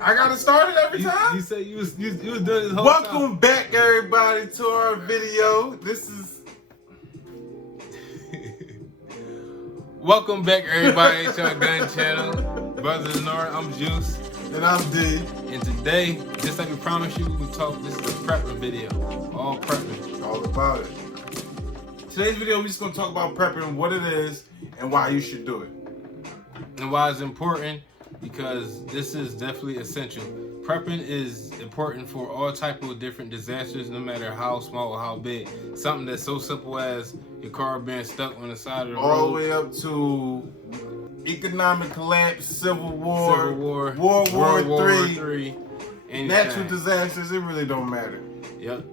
I gotta start it every time. You said you was doing this whole Welcome back, everybody, to our video. This is. Welcome back, everybody, to our gun channel. Brothers Nora, I'm Juice. And I'm D. And today, just like we promised you, this is a prepping video. All prepping. All about it. Today's video, we're just gonna talk about prepping, what it is, and why you should do it. And why it's important, because this is definitely essential. Prepping is important for all type of different disasters, no matter how small or how big. Something that's so simple as your car being stuck on the side of the road. All the way up to economic collapse, Civil War, World War III, natural disasters. It really don't matter. Yep.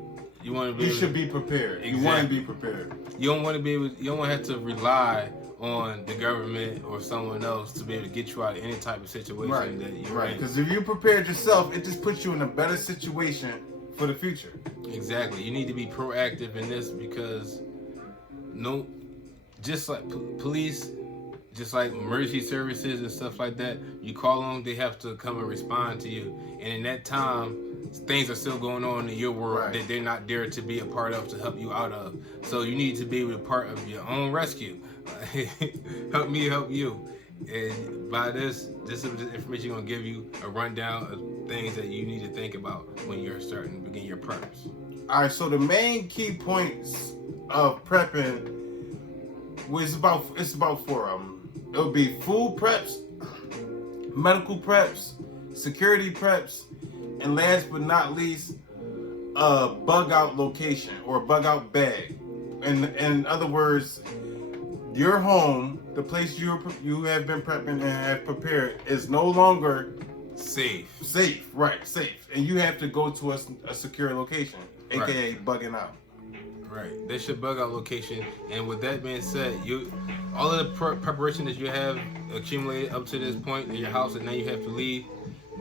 You want to be. You should be prepared. Exactly. You want to be prepared. You don't want to be able. You don't want to have to rely on the government or someone else to be able to get you out of any type of situation that you're in. Because if you prepared yourself, it just puts you in a better situation for the future. Exactly. You need to be proactive in this because just like police, just like emergency services and stuff like that, you call them, they have to come and respond to you. And in that time, things are still going on in your world that they're not there to be a part of, to help you out of. So you need to be a part of your own rescue. Help me help you. And by this is the information going to give you a rundown of things that you need to think about when you're starting to begin your preps. All right, so the main key points of prepping it's about four of them. It'll be food preps, medical preps, security preps, and last but not least, a bug out location or a bug out bag. In other words, your home, the place you have been prepping and have prepared, is no longer safe. Safe. And you have to go to a secure location, aka bugging out. Right. That's your bug out location. And with that being said, all of the preparation that you have accumulated up to this point in your house, and now you have to leave.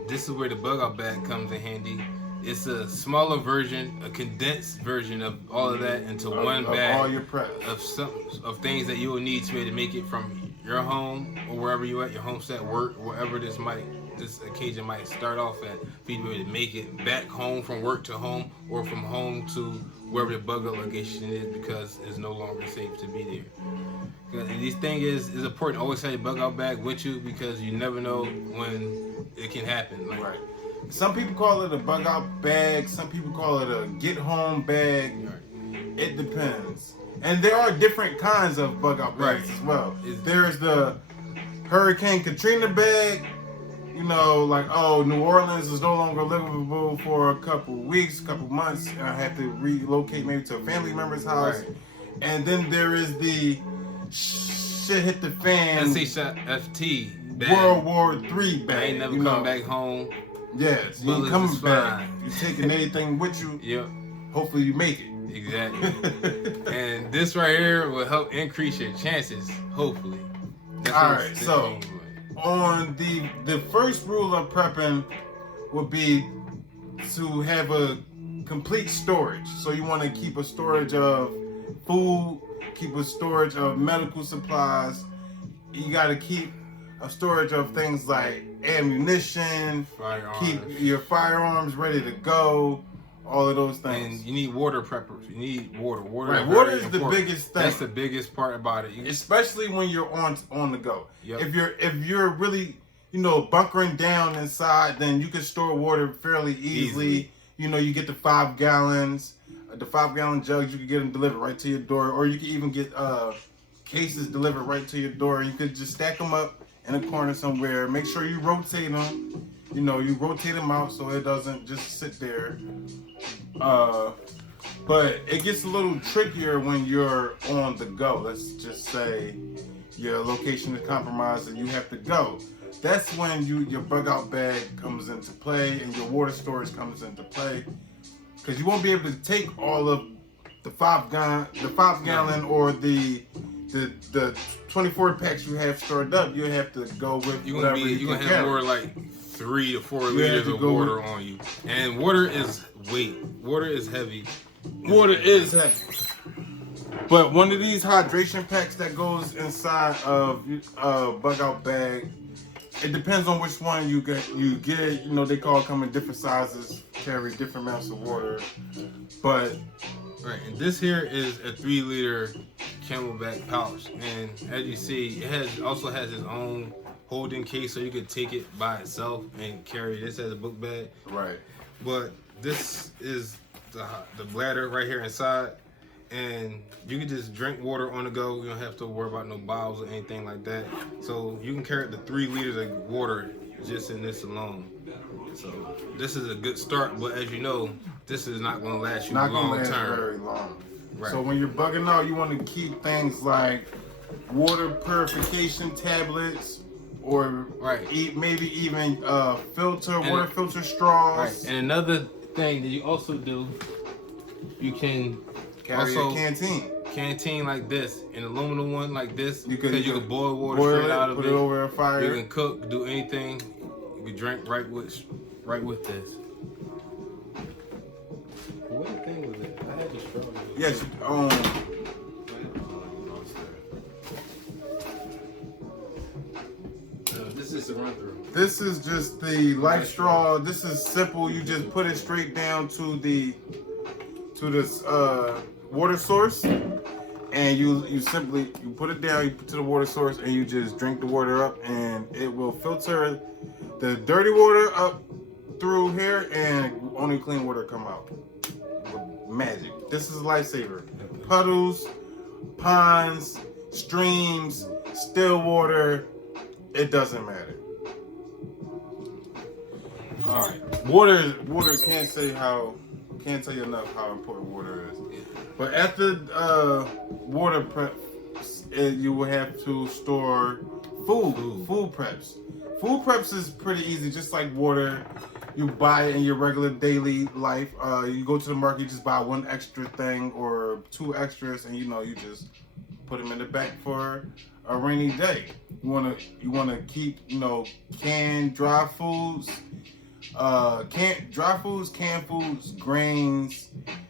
This is where the bug out bag comes in handy. It's a smaller version, a condensed version of all of that into one bag. All your prep. Of things that you will need to be able to make it from your home or wherever you're at, your homestead, work, wherever this occasion might start off at, for you to be able to make it back home from work to home or from home to wherever the bug out location is, because it's no longer safe to be there. And this thing is important. Always have your bug out bag with you because you never know when it can happen. Right. Some people call it a bug out bag. Some people call it a get home bag. Right. It depends. And there are different kinds of bug out bags as well. There's the Hurricane Katrina bag. You know, like, New Orleans is no longer livable for a couple weeks, couple months, and I have to relocate maybe to a family member's house. Right. And then there is the shit hit the fan SHFT bag. World War III bag. I ain't never come back home. Yes, you ain't coming back. You taking anything with you. Yep. Hopefully you make it. Exactly. And this right here will help increase your chances, hopefully. Alright, so on the first rule of prepping would be to have a complete storage. So you want to keep a storage of food, keep a storage of medical supplies. You got to keep a storage of things like ammunition, keep your firearms ready to go, all of those things. And you need water preppers. You need water. Water is the biggest thing. That's the biggest part about it. Especially when you're on the go. Yep. If you're really, bunkering down inside, then you can store water fairly easily. You get the 5 gallons, the 5-gallon jugs, you can get them delivered right to your door, or you can even get cases delivered right to your door. You could just stack them up in a corner somewhere. Make sure you rotate them. You rotate them out so it doesn't just sit there. But it gets a little trickier when you're on the go. Let's just say your location is compromised and you have to go. That's when your bug out bag comes into play and your water storage comes into play, because you won't be able to take all of the 5-gallon or the 24 packs you have stored up. You have to go with whatever you gonna have more like 3 to 4 liters of water on you. And water is weight. Water is heavy. Water is heavy. But one of these hydration packs that goes inside of a bug out bag, It depends on which one you get. You know, they come in different sizes, carry different amounts of water. But right, and this here is a 3-liter Camelback pouch, and as you see, it also has its own holding case, so you could take it by itself and carry this as a book bag. Right. But this is the bladder right here inside, and you can just drink water on the go. You don't have to worry about no bottles or anything like that. So you can carry up to 3 liters of water just in this alone. So this is a good start, but as you know, this is not going to last you long term. Very long. Right. So when you're bugging out, you want to keep things like water purification tablets, or maybe even water filter straws. Right. And another thing that you also do, you can carry also a canteen like this, an aluminum one like this, you can boil water straight out of it. Put it over a fire. You can cook, do anything. You can drink right with this. What thing was it? I had the straw. Yes. This is the run through. This is just the life straw. This is simple. You just put it straight down to this water source, and you simply put it down. You put to the water source, and you just drink the water up, and it will filter the dirty water up through here, and only clean water come out. Magic. This is a lifesaver. Puddles, ponds, streams, still water. It doesn't matter. All right, water. Can't tell you enough how important water is. But at the water prep, you will have to store food preps. Food preps is pretty easy, just like water. You buy it in your regular daily life. You go to the market, you just buy one extra thing or 2 extras, and you just put them in the back for a rainy day. You wanna keep canned dry foods, canned foods, grains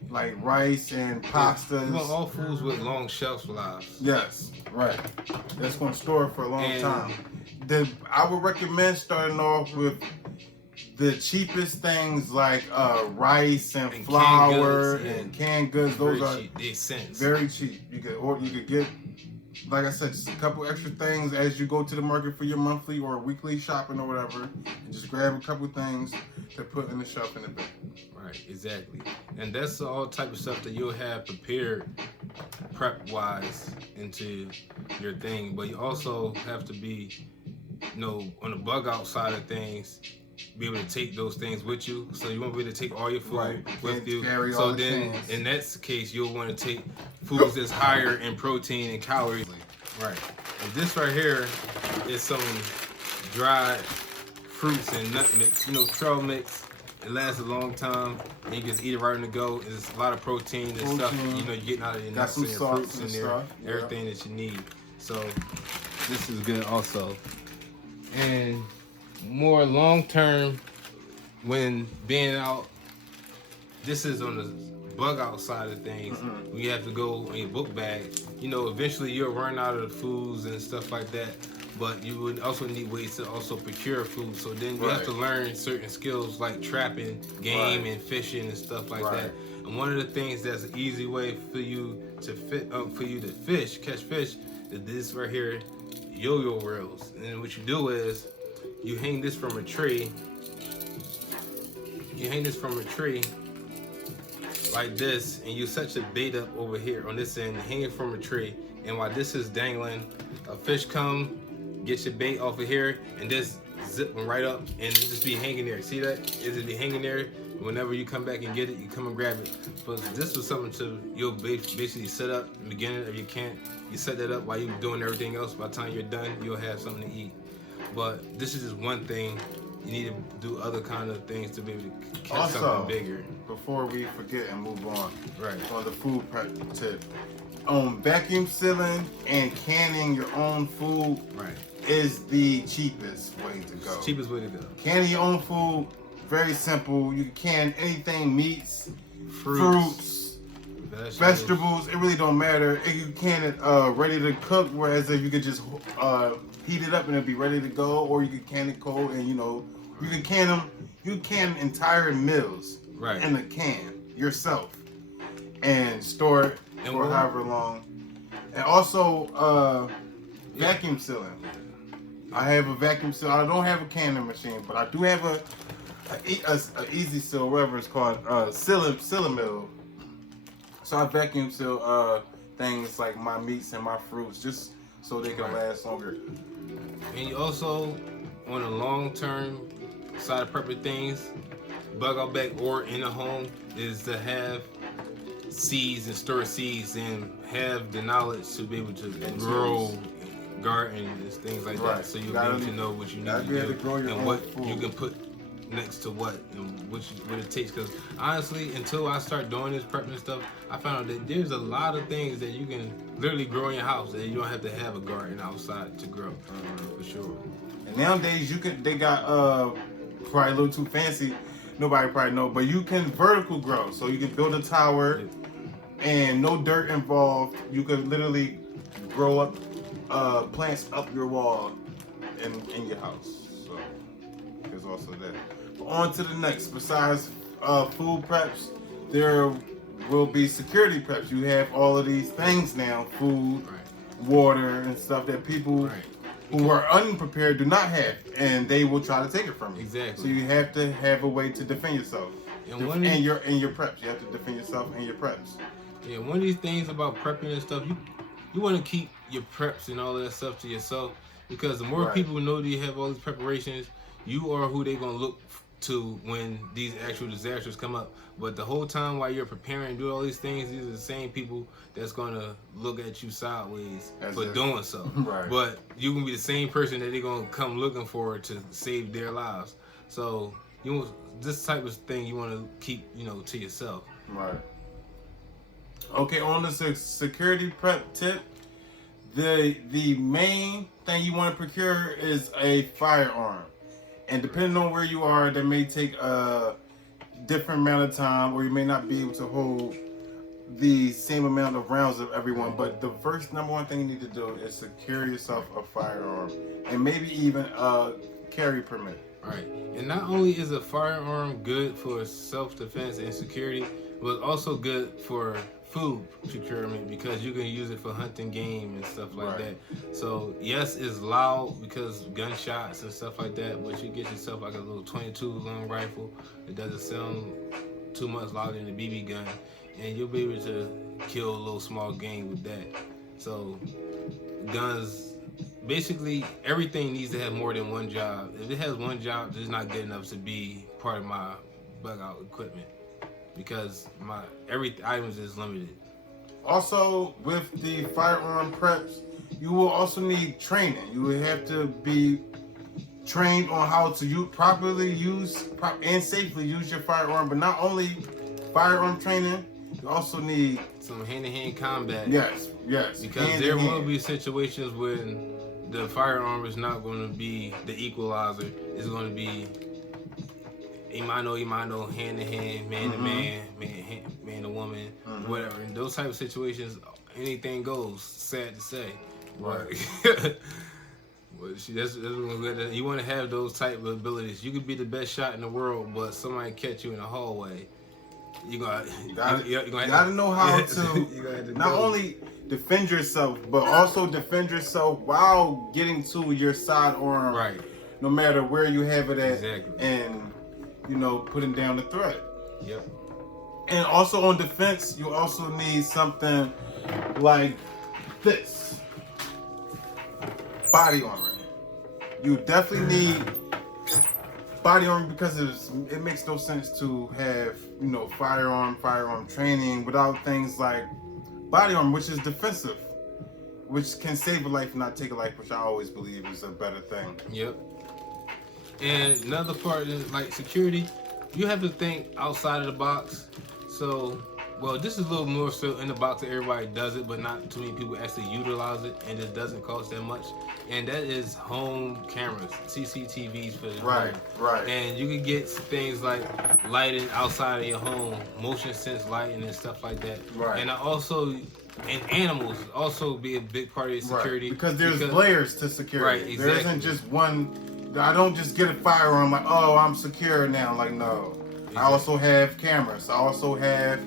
like rice and pastas. You want all foods with long shelf lives. Yes, right. That's gonna store it for a long time. I would recommend starting off with the cheapest things like rice and flour and canned goods. Those are very cheap. You could get, like I said, just a couple extra things as you go to the market for your monthly or weekly shopping or whatever. And just grab a couple things to put in the shelf in the back. Right, exactly. And that's all type of stuff that you'll have prepared prep wise into your thing. But you also have to be, on the bug out side of things, be able to take those things with you. So you won't be able to take all your food with you. So then in that case, you'll want to take foods that's higher in protein and calories. Right. And this right here is some dried fruits and nut mix. Trail mix. It lasts a long time, and you can just eat it right on the go. There's a lot of protein and stuff. You're getting out of your nuts and your fruits in there, everything that you need. So this is good also. And more long term, when being out, this is on the bug out side of things. When you have to go in your book bag, eventually you'll run out of the foods and stuff like that. But you would also need ways to also procure food. So then you have to learn certain skills like trapping game and fishing and stuff like that. And one of the things that's an easy way for you to catch fish, is this right here, yo-yo reels. And then what you do is you hang this from a tree. Like this, and you set your bait up over here on this end, hang it from a tree. And while this is dangling, a fish come, get your bait off of here, and just zip them right up, and it just be hanging there. See that? It just be hanging there. Whenever you come back and get it, you come and grab it. But this was something you'll basically set up in the beginning of your camp. You set that up while you're doing everything else. By the time you're done, you'll have something to eat. But this is just one thing. You need to do other kind of things to be able to catch something bigger. Before we forget and move on, on the food prep tip, vacuum sealing and canning your own food is the cheapest way to go. Cheapest way to go. Canning your own food, very simple. You can can anything, meats, fruits, vegetables. It really don't matter. If you can it ready to cook, whereas if you could just heat it up and it'll be ready to go, or you can can it cold, and you can can them. You can entire meals in a can yourself and store it for however long. And also vacuum sealing. I have a vacuum seal. I don't have a canning machine, but I do have a easy seal, whatever it's called, Silamill. So I vacuum seal things like my meats and my fruits, just so they can last longer. And you also, on a long-term side of prepping things, bug out bag or in a home, is to have seeds and store seeds and have the knowledge to be able to grow, garden, and things like that. So you'll be able to know what you need to do and what you can put next to what and what it takes. Because honestly, until I start doing this prepping stuff, I found out that there's a lot of things that you can literally grow in your house that you don't have to have a garden outside to grow. For sure. And nowadays they got probably a little too fancy. Nobody probably know, but you can vertical grow. So you can build a tower and no dirt involved. You can literally grow up plants up your wall in your house. So there's also that. But on to the next. Besides food preps, there will be security preps. You have all of these things now, food, water, and stuff that people who are unprepared do not have, and they will try to take it from you. Exactly. So you have to have a way to defend yourself. And your preps. You have to defend yourself and your preps. Yeah, one of these things about prepping and stuff, you want to keep your preps and all that stuff to yourself, because the more people know that you have all these preparations, you are who they're going to look to when these actual disasters come up. But the whole time while you're preparing and doing all these things, these are the same people that's going to look at you sideways for doing so. But you can be the same person that they're going to come looking for to save their lives. So this type of thing you want to keep, to yourself. Right. Okay, on the security prep tip, the main thing you want to procure is a firearm. And depending on where you are, that may take a different amount of time, or you may not be able to hold the same amount of rounds of everyone. But the first number one thing you need to do is secure yourself a firearm, and maybe even a carry permit. Right. And not only is a firearm good for self-defense and security, but also good for food procurement, because you can use it for hunting game and stuff like that. So yes, it's loud because gunshots and stuff like that, but you get yourself like a little 22 long rifle. It doesn't sound too much louder than a BB gun, and you'll be able to kill a little small game with that. So guns, basically everything needs to have more than one job. If it has one job, it's not good enough to be part of my bug out equipment, because my every items is limited. Also, with the firearm preps, you will also need training. You will have to be trained on how to properly use and safely use your firearm. But not only firearm training, you also need some hand-to-hand combat. Yes. Because there will be situations when the firearm is not going to be the equalizer. It's going to be imano, hand-to-hand, man-to-man, man to woman, whatever. In those type of situations, anything goes, sad to say. Right. That's you want to have those type of abilities. You could be the best shot in the world, but somebody catch you in the hallway. You gotta know how to not only defend yourself, but also defend yourself while getting to your sidearm. Right. No matter where you have it at, and putting down the threat. Yep. And also on defense, you also need something like this. Body armor. You definitely need body armor, because it makes no sense to have, firearm training without things like body armor, which is defensive, which can save a life and not take a life, which I always believe is a better thing. Yep. And another part is like security. You have to think outside of the box. So, this is a little more so in the box that everybody does it, but not too many people actually utilize it, and it doesn't cost that much. And that is home cameras, CCTVs for the home. Right. And you can get things like lighting outside of your home, motion sense lighting and stuff like that. Right. And I also and animals also be a big part of your security. Right. Because there's layers to security. Right, There isn't just one. I don't just get a firearm like, oh, I'm secure now. Like, no. Exactly. I also have cameras. I also have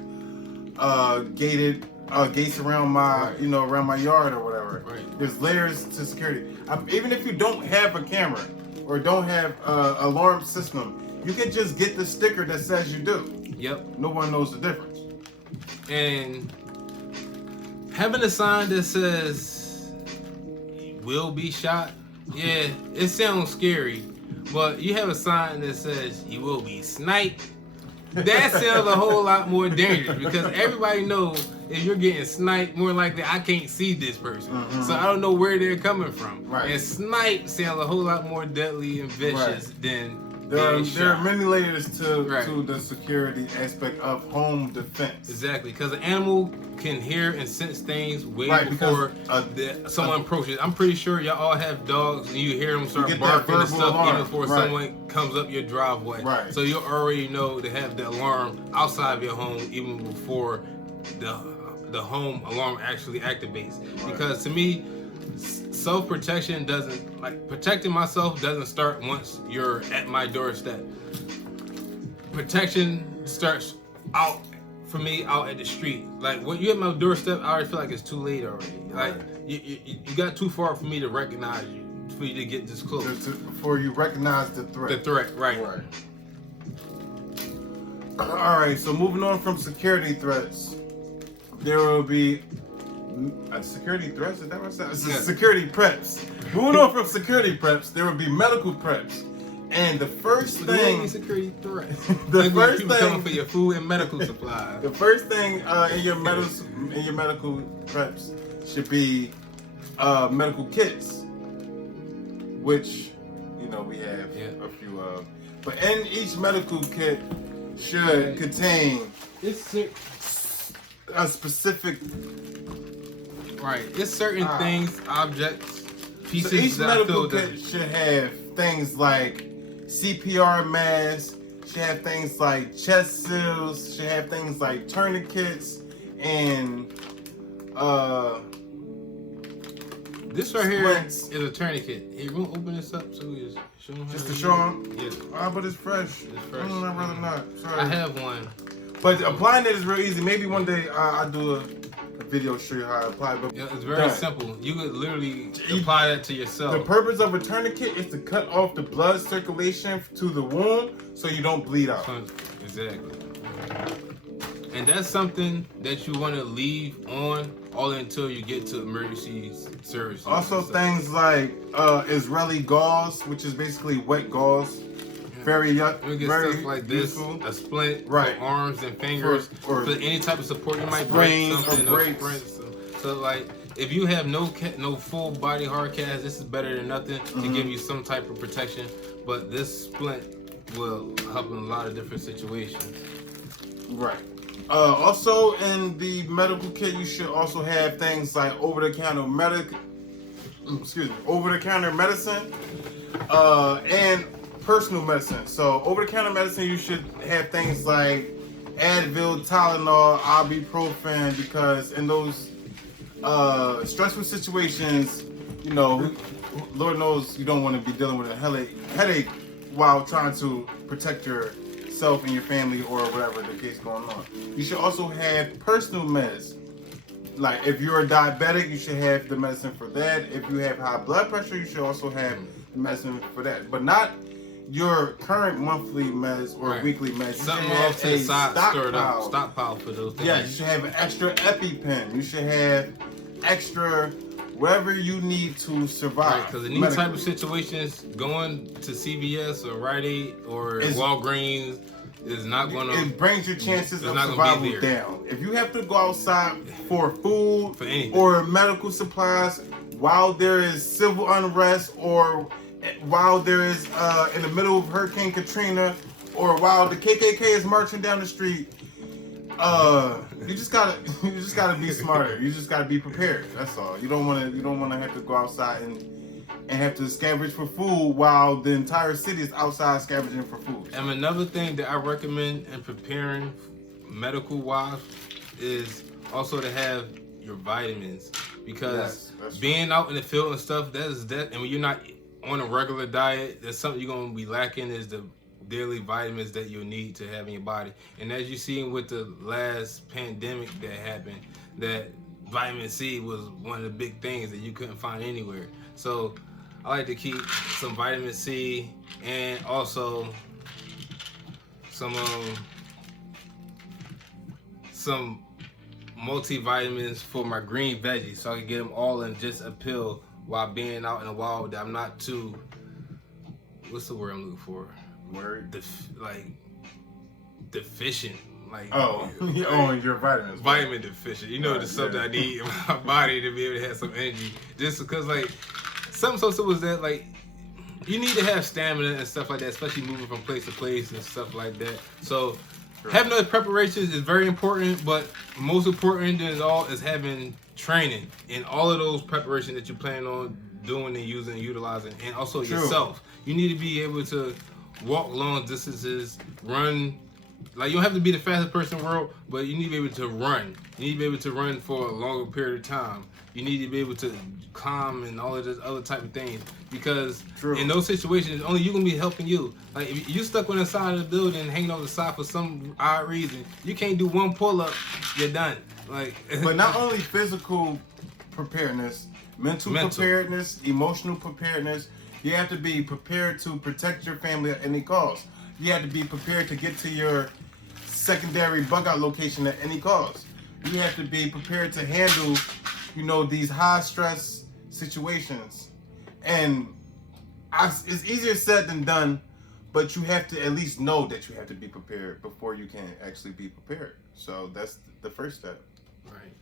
gated gates around my, around my yard or whatever. Right. There's layers to security. Even if you don't have a camera or don't have an alarm system, you can just get the sticker that says you do. Yep. No one knows the difference. And having a sign that says "will be shot," yeah, it sounds scary. But you have a sign that says "you will be sniped." That sounds a whole lot more dangerous because everybody knows if you're getting sniped, more likely I can't see this person, so I don't know where they're coming from. Right. And snipe sounds a whole lot more deadly and vicious than. There are many layers to the security aspect of home defense. Exactly, because an animal can hear and sense things way before someone approaches. I'm pretty sure y'all all have dogs and you hear them start barking and stuff even before someone comes up your driveway. Right. So you already know to have the alarm outside of your home even before the home alarm actually activates. Right. Because to me, self-protection protecting myself doesn't start once you're at my doorstep. Protection starts out for me out at the street. Like when you're at my doorstep, I already feel like it's too late already. Like you got too far for me to recognize you, for you to get this close. Before you recognize the threat. The threat, right. All right, so moving on from security threats, there will be security threats. Is that what I said? Security preps. Moving on from security preps, there will be medical preps. And the first thing, security threats. The first thing coming for your food and medical supplies. The first thing in your medical preps should be medical kits, which we have a few of. But in each medical kit should contain a specific. Right. It's certain things, objects, pieces. So each that medical kit should have things like CPR masks, should have things like chest seals, should have things like tourniquets, and this right here is a tourniquet. Hey, we'll open this up so we just show them. Just to show them? Yes. But it's fresh. It's fresh. I'd rather not. Sorry. I have one. But applying it is real easy. Maybe one day I'll do a video show you how to apply it. But it's very simple. You could literally apply that to yourself. The purpose of a tourniquet is to cut off the blood circulation to the wound so you don't bleed out. Exactly. And that's something that you want to leave on all until you get to emergency services. Also things like Israeli gauze, which is basically wet gauze. Very stuff like useful. This, a splint for arms and fingers, for any type of support you might break something or sprints. So like if you have no full body hard cast, this is better than nothing to give you some type of protection. But this splint will help in a lot of different situations. Right. Also in the medical kit, you should also have things like over-the-counter medicine, and personal medicine. So over-the-counter medicine, you should have things like Advil, Tylenol, ibuprofen, because in those stressful situations, Lord knows you don't want to be dealing with a headache while trying to protect yourself and your family or whatever the case going on. You should also have personal meds. Like if you're a diabetic, you should have the medicine for that. If you have high blood pressure, you should also have the medicine for that. But not your current monthly meds or weekly meds. Something off to the side, stockpile for those things. Yeah, you should have an extra EpiPen. You should have extra whatever you need to survive. Because in these type of situations, going to CVS or Rite Aid or Walgreens is not going to. It brings your chances of survival down. If you have to go outside for food or medical supplies while there is civil unrest or while there is in the middle of Hurricane Katrina or while the KKK is marching down the street, you just gotta be smarter. You just gotta be prepared. That's all. You don't want to have to go outside and have to scavenge for food while the entire city is outside scavenging for food. And another thing that I recommend in preparing medical wise is also to have your vitamins, because that's being out in the field and stuff, and when you're not on a regular diet, that's something you're gonna be lacking, is the daily vitamins that you need to have in your body. And as you seen with the last pandemic that happened, that vitamin C was one of the big things that you couldn't find anywhere. So I like to keep some vitamin C and also some multivitamins for my green veggies, so I can get them all in just a pill while being out in the wild. That I'm not too, what's the word I'm looking for? Deficient. Like, you own your vitamins. Vitamin deficient. You know, there's something I need in my body to be able to have some energy. Just because, like, something so simple as that, like, you need to have stamina and stuff like that, especially moving from place to place and stuff like that. So, having those preparations is very important, but most important than it all is having training in all of those preparations that you plan on doing and using and utilizing, and also yourself. You need to be able to walk long distances, run. Like, you don't have to be the fastest person in the world, but you need to be able to run. You need to be able to run for a longer period of time. You need to be able to climb and all of this other type of things, because in those situations, only you gonna be helping you. Like, if you stuck on the side of the building, hanging on the side for some odd reason, you can't do one pull up, you're done. Like, but not only physical preparedness, mental preparedness, emotional preparedness. You have to be prepared to protect your family at any cost. You have to be prepared to get to your secondary bug out location at any cost. You have to be prepared to handle, these high stress situations. And it's easier said than done, but you have to at least know that you have to be prepared before you can actually be prepared. So that's the first step. Right.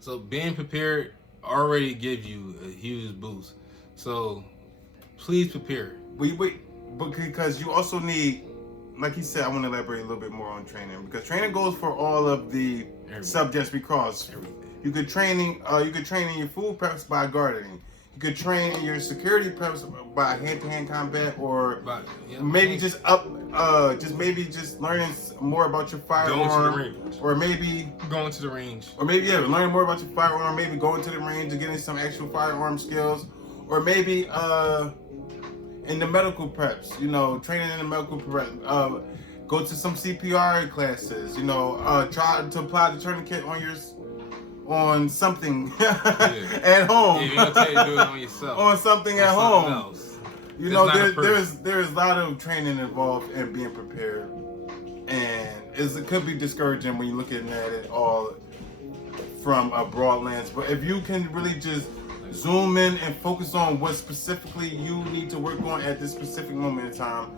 So being prepared already gives you a huge boost. So please prepare. Because you also need, like he said, I want to elaborate a little bit more on training, because training goes for all of the subjects we cross. You could train in your food preps by gardening. You could train in your security preps by hand-to-hand combat, or maybe just learning more about your firearm, or maybe going to the range, or maybe learning more about your firearm, maybe going to the range and getting some actual firearm skills, or maybe in the medical preps, training in the medical prep, go to some CPR classes, try to apply the tourniquet on something at home. Yeah, you don't tell you to do it on yourself. On something at home. Else. There's a lot of training involved in being prepared, and it could be discouraging when you're looking at it all from a broad lens. But if you can really just zoom in and focus on what specifically you need to work on at this specific moment in time,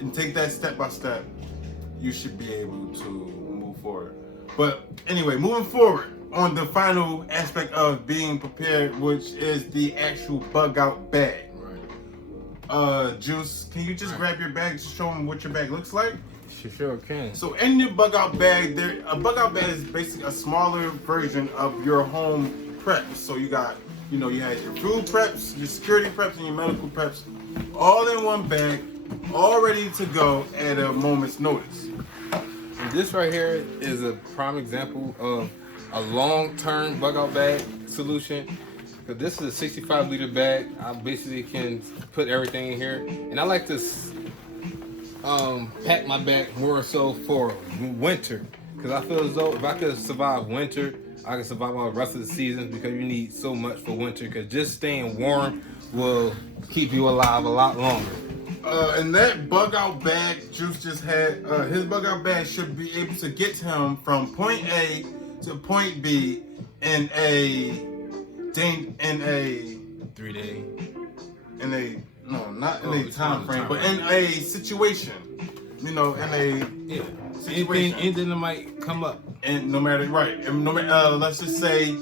and take that step by step, you should be able to move forward. But anyway, moving forward on the final aspect of being prepared, which is the actual bug out bag. Right. Juice, can you just grab your bag to show them what your bag looks like? Sure can. So in your bug out bag, a bug out bag is basically a smaller version of your home prep. So you got, you have your food preps, your security preps, and your medical preps, all in one bag, all ready to go at a moment's notice. And this right here is a prime example of a long-term bug-out bag solution. Because this is a 65-liter bag. I basically can put everything in here, and I like to pack my bag more so for winter. Because I feel as though if I could survive winter, I can survive all the rest of the season, because you need so much for winter, because just staying warm will keep you alive a lot longer. And that bug out bag Juice just had, his bug out bag should be able to get him from point A to point B in a 3-day. Not in a time frame, but in a situation. In a situation. Anything that might come up. And no matter, let's just say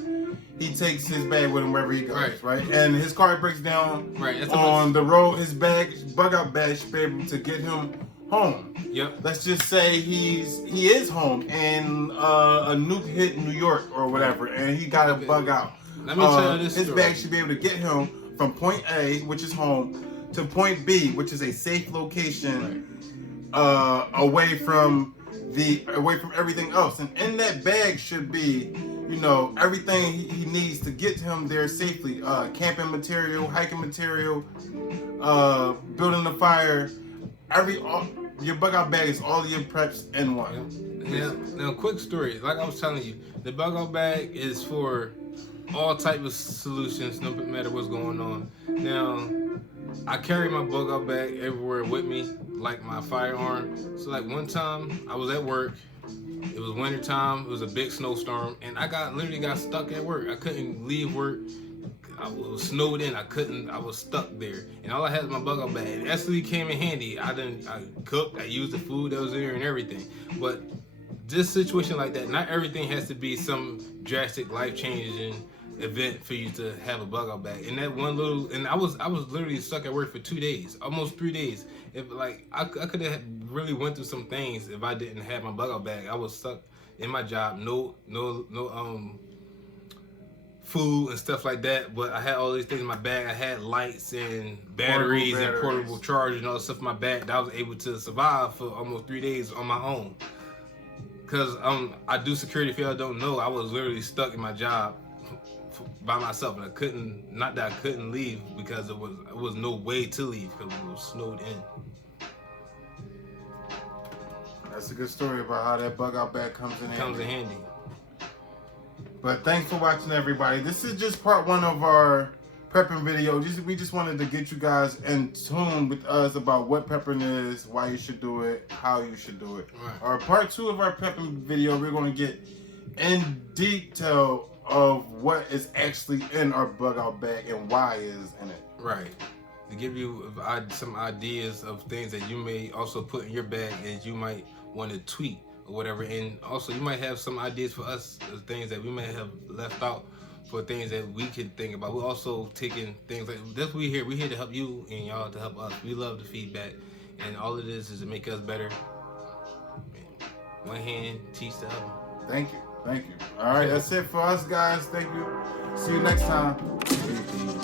he takes his bag with him wherever he goes, right? And his car breaks down on the road. His bug out bag should be able to get him home. Yep. Let's just say he is home and a nuke hit New York or whatever, and he got to bug out. Let me tell you this His story. bag should be able to get him from point A, which is home, to point B, which is a safe location, away from everything else. And in that bag should be you know, everything he needs to get him there safely. Camping material, hiking material, building a fire. Your bug out bag is all of your preps in one. Now, quick story. Like I was telling you, the bug out bag is for all type of solutions, no matter what's going on. Now, I carry my bug out bag everywhere with me, like my firearm. So like one time I was at work, it was winter time, it was a big snowstorm, and I literally got stuck at work. I couldn't leave work. I was snowed in. I was stuck there, and all I had was my bug out bag. It actually came in handy. I cooked. I used the food that was in there and everything. But this situation like that, not everything has to be some drastic, life-changing event for you to have a bug out bag. And that one little, and I was literally stuck at work for 2 days, almost 3 days. If like I could have really went through some things if I didn't have my bug out bag. I was stuck in my job. No food and stuff like that, but I had all these things in my bag. I had lights and batteries and portable chargers and all this stuff in my bag that I was able to survive for almost 3 days on my own. Because I do security. If y'all don't know, I was literally stuck in my job by myself, and I couldn't leave because it was no way to leave because it was snowed in. That's a good story about how that bug out bag comes in handy. But thanks for watching, everybody. This is just part 1 of our prepping video. We just wanted to get you guys in tune with us about what prepping is, why you should do it, how you should do it. Right. Our part 2 of our prepping video, we're going to get in detail of what is actually in our bug out bag and why is in it. Right. To give you some ideas of things that you may also put in your bag and you might want to tweak or whatever, and also you might have some ideas for us of things that we may have left out for things that we could think about. We're also taking things like this. We're here to help you and y'all to help us. We love the feedback, and all it is to make us better. One hand teach the other. Thank you. All right, that's it for us, guys. Thank you. See you next time.